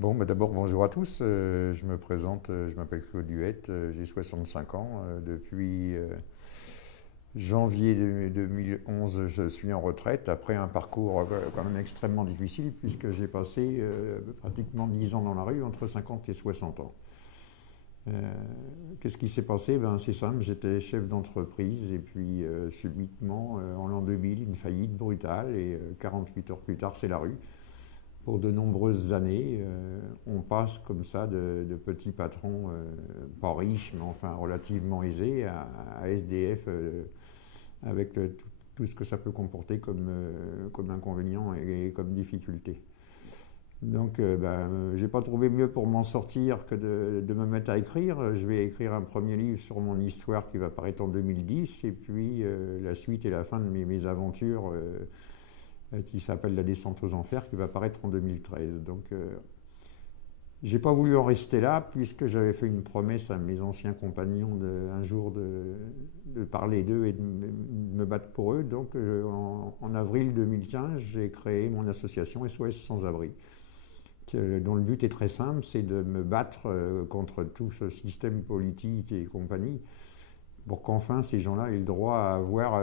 Bon, bah d'abord, bonjour à tous. Je me présente, je m'appelle Claude Huette, j'ai 65 ans. Depuis janvier 2011, je suis en retraite après un parcours quand même extrêmement difficile puisque j'ai passé pratiquement 10 ans dans la rue, entre 50 et 60 ans. Qu'est-ce qui s'est passé? C'est simple, j'étais chef d'entreprise et puis subitement, en l'an 2000, une faillite brutale et 48 heures plus tard, c'est la rue. Pour de nombreuses années, on passe comme ça de petits patrons, pas riches, mais enfin relativement aisés, à SDF, avec tout ce que ça peut comporter comme inconvénients et comme difficultés. Donc, j'ai pas trouvé mieux pour m'en sortir que de me mettre à écrire. Je vais écrire un premier livre sur mon histoire qui va paraître en 2010, et puis la suite et la fin de mes aventures qui s'appelle La descente aux enfers, qui va paraître en 2013. Donc, j'ai pas voulu en rester là, puisque j'avais fait une promesse à mes anciens compagnons un jour de parler d'eux et de me battre pour eux. Donc, en avril 2015, j'ai créé mon association SOS Sans Abri, dont le but est très simple, c'est de me battre contre tout ce système politique et compagnie, pour qu'enfin ces gens-là aient le droit à avoir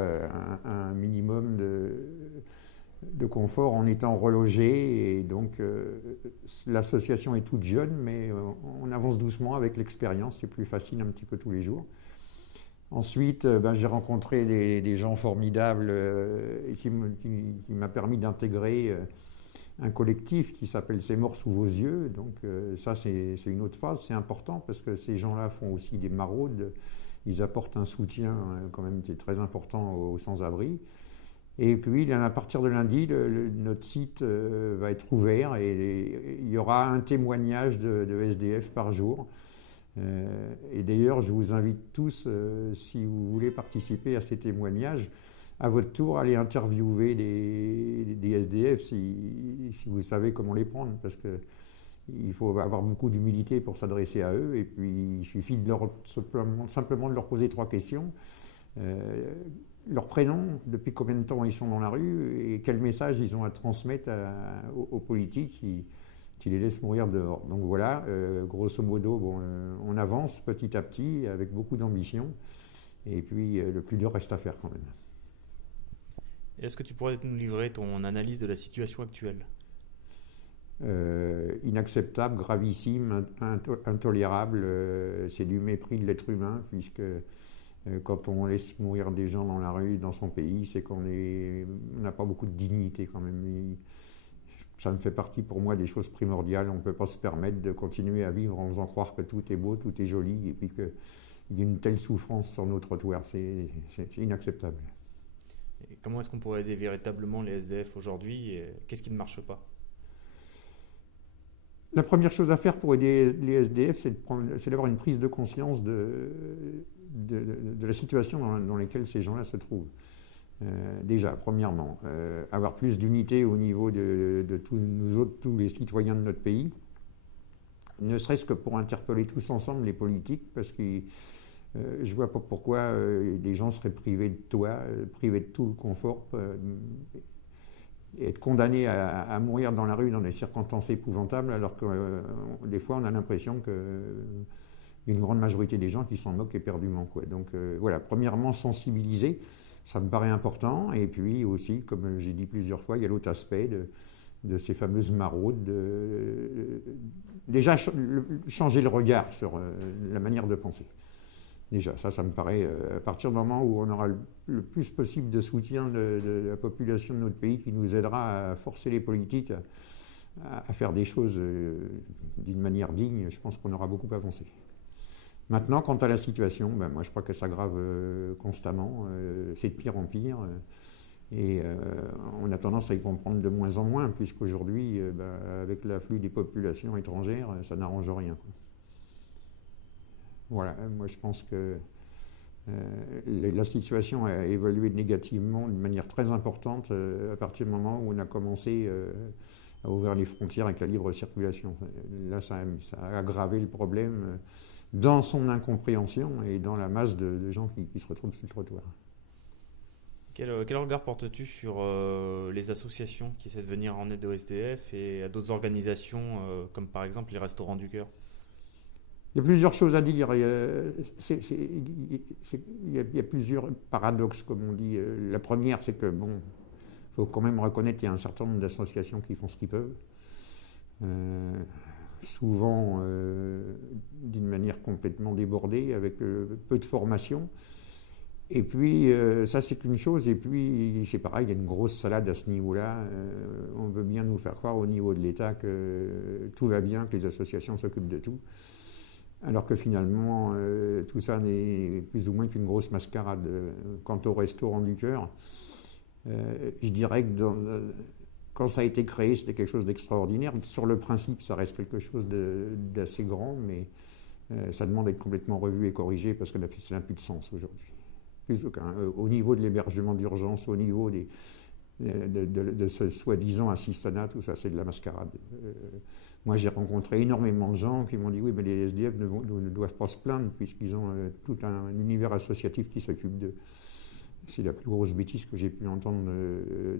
un minimum de confort en étant relogés. Et donc l'association est toute jeune, mais on avance doucement avec l'expérience, c'est plus facile un petit peu tous les jours. Ensuite, j'ai rencontré des gens formidables qui m'a permis d'intégrer un collectif qui s'appelle C'est mort sous vos yeux. Donc ça, c'est une autre phase, c'est important parce que ces gens-là font aussi des maraudes, ils apportent un soutien quand même qui est très important aux sans-abri. Et puis, à partir de lundi, notre site va être ouvert et il y aura un témoignage de SDF par jour. Et d'ailleurs, je vous invite tous, si vous voulez participer à ces témoignages, à votre tour, allez interviewer des SDF si vous savez comment les prendre, parce qu'il faut avoir beaucoup d'humilité pour s'adresser à eux, et puis il suffit simplement de leur poser 3 questions. Leur prénom, depuis combien de temps ils sont dans la rue, et quel message ils ont à transmettre aux politiques qui les laissent mourir dehors. Donc voilà, grosso modo, on avance petit à petit, avec beaucoup d'ambition, et puis le plus dur reste à faire quand même. Est-ce que tu pourrais nous livrer ton analyse de la situation actuelle? Inacceptable, gravissime, intolérable, c'est du mépris de l'être humain, puisque quand on laisse mourir des gens dans la rue, dans son pays, c'est qu'on n'a pas beaucoup de dignité quand même. Ça me fait partie pour moi des choses primordiales. On ne peut pas se permettre de continuer à vivre en faisant croire que tout est beau, tout est joli, et puis qu'il y a une telle souffrance sur nos trottoirs. C'est inacceptable. Et comment est-ce qu'on pourrait aider véritablement les SDF aujourd'hui et qu'est-ce qui ne marche pas? La première chose à faire pour aider les SDF, c'est d'avoir une prise de conscience de la situation dans laquelle ces gens-là se trouvent. Déjà, premièrement, avoir plus d'unité au niveau de tous les citoyens de notre pays, ne serait-ce que pour interpeller tous ensemble les politiques, parce que je ne vois pas pourquoi des gens seraient privés de toit, privés de tout le confort, et être condamnés à mourir dans la rue dans des circonstances épouvantables, alors que des fois on a l'impression qu'une grande majorité des gens qui s'en moquent éperdument, quoi. Donc voilà, premièrement, sensibiliser, ça me paraît important, et puis aussi, comme j'ai dit plusieurs fois, il y a l'autre aspect de ces fameuses maraudes, déjà changer le regard sur la manière de penser. Déjà, ça me paraît, à partir du moment où on aura le plus possible de soutien de la population de notre pays qui nous aidera à forcer les politiques à faire des choses d'une manière digne, je pense qu'on aura beaucoup avancé. Maintenant, quant à la situation, moi je crois que ça s'aggrave constamment, c'est de pire en pire, et on a tendance à y comprendre de moins en moins, puisqu'aujourd'hui, avec l'afflux des populations étrangères, ça n'arrange rien. Voilà, moi je pense que la situation a évolué négativement d'une manière très importante à partir du moment où on a commencé à ouvrir les frontières avec la libre circulation. Là, ça a aggravé le problème dans son incompréhension et dans la masse de gens qui se retrouvent sur le trottoir. Quel regard portes-tu sur les associations qui essaient de venir en aide aux SDF et à d'autres organisations comme par exemple les Restaurants du Cœur? Il y a plusieurs choses à dire. Il y a plusieurs paradoxes, comme on dit. La première, c'est que, bon, faut quand même reconnaître qu'il y a un certain nombre d'associations qui font ce qu'ils peuvent. Souvent d'une manière complètement débordée, avec peu de formation. Et puis, ça c'est une chose, et puis c'est pareil, il y a une grosse salade à ce niveau-là. On veut bien nous faire croire au niveau de l'État que tout va bien, que les associations s'occupent de tout. Alors que finalement, tout ça n'est plus ou moins qu'une grosse mascarade. Quant au Restaurant du Cœur, je dirais que quand ça a été créé, c'était quelque chose d'extraordinaire. Sur le principe, ça reste quelque chose d'assez grand, mais ça demande d'être complètement revu et corrigé parce que ça n'a plus de sens aujourd'hui. Plus aucun. Au niveau de l'hébergement d'urgence, au niveau de ce soi-disant assistanat, tout ça, c'est de la mascarade. Moi, j'ai rencontré énormément de gens qui m'ont dit oui, mais les SDF ne doivent pas se plaindre puisqu'ils ont tout un univers associatif qui s'occupe d'eux. C'est la plus grosse bêtise que j'ai pu entendre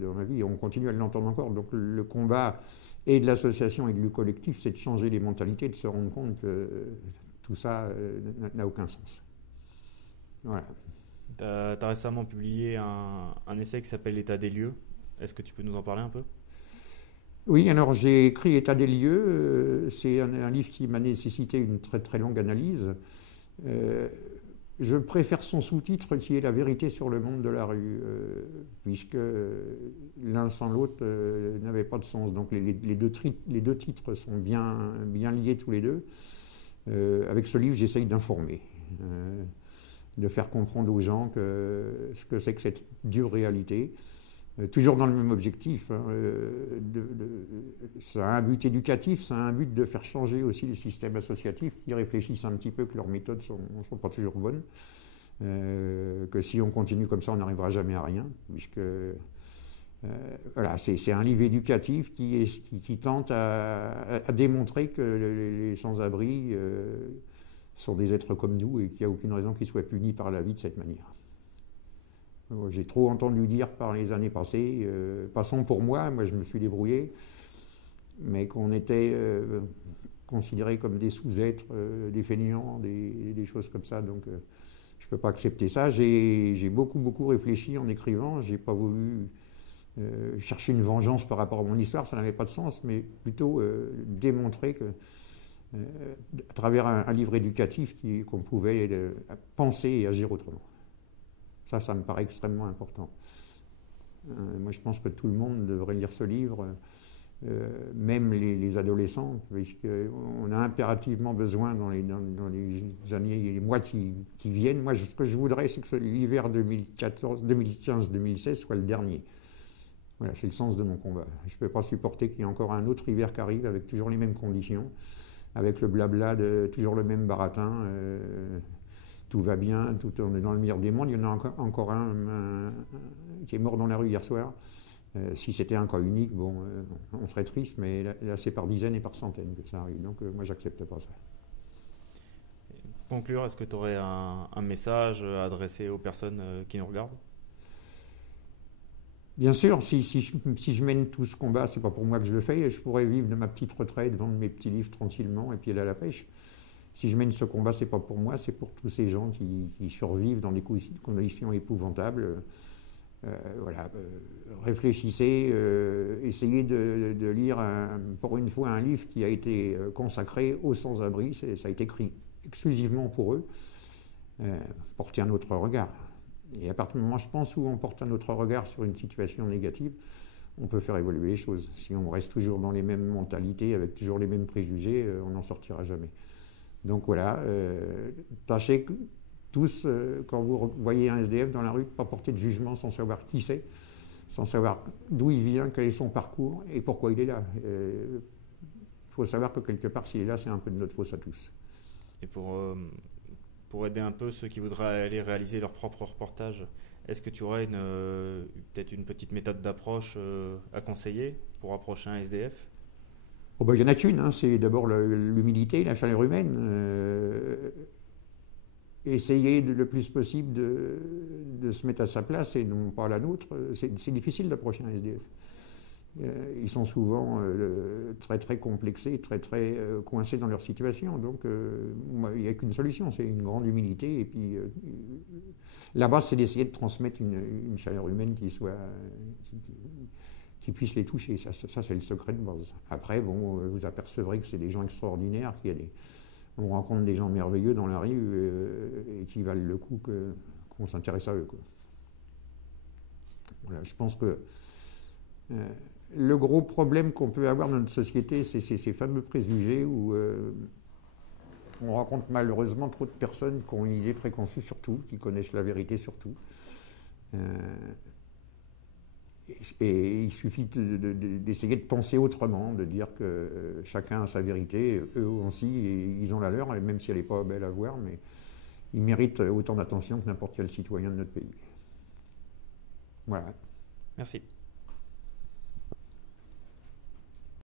dans ma vie et on continue à l'entendre encore. Donc le combat et de l'association et du collectif, c'est de changer les mentalités, de se rendre compte que tout ça n'a aucun sens. Voilà. Tu as récemment publié un essai qui s'appelle L'état des lieux. Est-ce que tu peux nous en parler un peu? Oui, alors j'ai écrit État des lieux. C'est un livre qui m'a nécessité une très très longue analyse. Je préfère son sous-titre qui est La vérité sur le monde de la rue, puisque l'un sans l'autre n'avait pas de sens. Donc les deux titres sont bien liés tous les deux. Avec ce livre, j'essaye d'informer, de faire comprendre aux gens ce que c'est que cette dure réalité. Toujours dans le même objectif. Ça a un but éducatif, ça a un but de faire changer aussi les systèmes associatifs qui réfléchissent un petit peu que leurs méthodes ne sont pas toujours bonnes. Que si on continue comme ça, on n'arrivera jamais à rien. Puisque voilà, c'est un livre éducatif qui tente à démontrer que les sans-abri sont des êtres comme nous et qu'il n'y a aucune raison qu'ils soient punis par la vie de cette manière. J'ai trop entendu dire par les années passées, passons pour moi je me suis débrouillé, mais qu'on était considérés comme des sous-êtres, des fainéants, des choses comme ça, donc je ne peux pas accepter ça. J'ai beaucoup réfléchi en écrivant, je n'ai pas voulu chercher une vengeance par rapport à mon histoire, ça n'avait pas de sens, mais plutôt démontrer que à travers un livre éducatif qu'on pouvait penser et agir autrement. Ça me paraît extrêmement important. Moi, je pense que tout le monde devrait lire ce livre, même les adolescents, puisqu'on a impérativement besoin dans les années, les mois qui viennent. Moi, ce que je voudrais, c'est que l'hiver 2015-2016 soit le dernier. Voilà, c'est le sens de mon combat. Je ne peux pas supporter qu'il y ait encore un autre hiver qui arrive avec toujours les mêmes conditions, avec le blabla de toujours le même baratin. Tout va bien, on est dans le meilleur des mondes. Il y en a encore un qui est mort dans la rue hier soir. Si c'était un cas unique, bon, on serait triste, mais là c'est par dizaines et par centaines que ça arrive. Donc moi, j'accepte pas ça. Pour conclure, est-ce que tu aurais un message à adresser aux personnes qui nous regardent? Bien sûr, si je mène tout ce combat, c'est pas pour moi que je le fais. Je pourrais vivre de ma petite retraite, vendre mes petits livres tranquillement et puis aller à la pêche. Si je mène ce combat, c'est pas pour moi, c'est pour tous ces gens qui survivent dans des conditions épouvantables. Voilà, réfléchissez, essayez de lire pour une fois un livre qui a été consacré aux sans-abri. Ça a été écrit exclusivement pour eux. Porter un autre regard. Et à partir du moment, je pense, où on porte un autre regard sur une situation négative, on peut faire évoluer les choses. Si on reste toujours dans les mêmes mentalités, avec toujours les mêmes préjugés, on n'en sortira jamais. Donc voilà, tâchez tous, quand vous voyez un SDF dans la rue, de ne pas porter de jugement sans savoir qui c'est, sans savoir d'où il vient, quel est son parcours et pourquoi il est là. Il faut savoir que quelque part, s'il est là, c'est un peu de notre faute à tous. Et pour aider un peu ceux qui voudraient aller réaliser leur propre reportage, est-ce que tu aurais peut-être une petite méthode d'approche à conseiller pour approcher un SDF? Oh ben, il y en a qu'une, hein. C'est d'abord l'humilité, la chaleur humaine. essayer le plus possible de se mettre à sa place et non pas à la nôtre. C'est difficile d'approcher un SDF. Ils sont souvent très très complexés, très très coincés dans leur situation. Donc il n'y a qu'une solution, c'est une grande humilité. Et puis la base, c'est d'essayer de transmettre une chaleur humaine qui puisse les toucher. Ça c'est le secret de base. Après, bon, vous apercevrez que c'est des gens extraordinaires, on rencontre des gens merveilleux dans la rue et qui valent le coup qu'on s'intéresse à eux, quoi. Voilà, je pense que le gros problème qu'on peut avoir dans notre société, c'est ces fameux préjugés où on rencontre malheureusement trop de personnes qui ont une idée préconçue sur tout, qui connaissent la vérité sur tout. Et il suffit d'essayer de penser autrement, de dire que chacun a sa vérité, eux aussi, et ils ont la leur, même si elle n'est pas belle à voir, mais ils méritent autant d'attention que n'importe quel citoyen de notre pays. Voilà. Merci.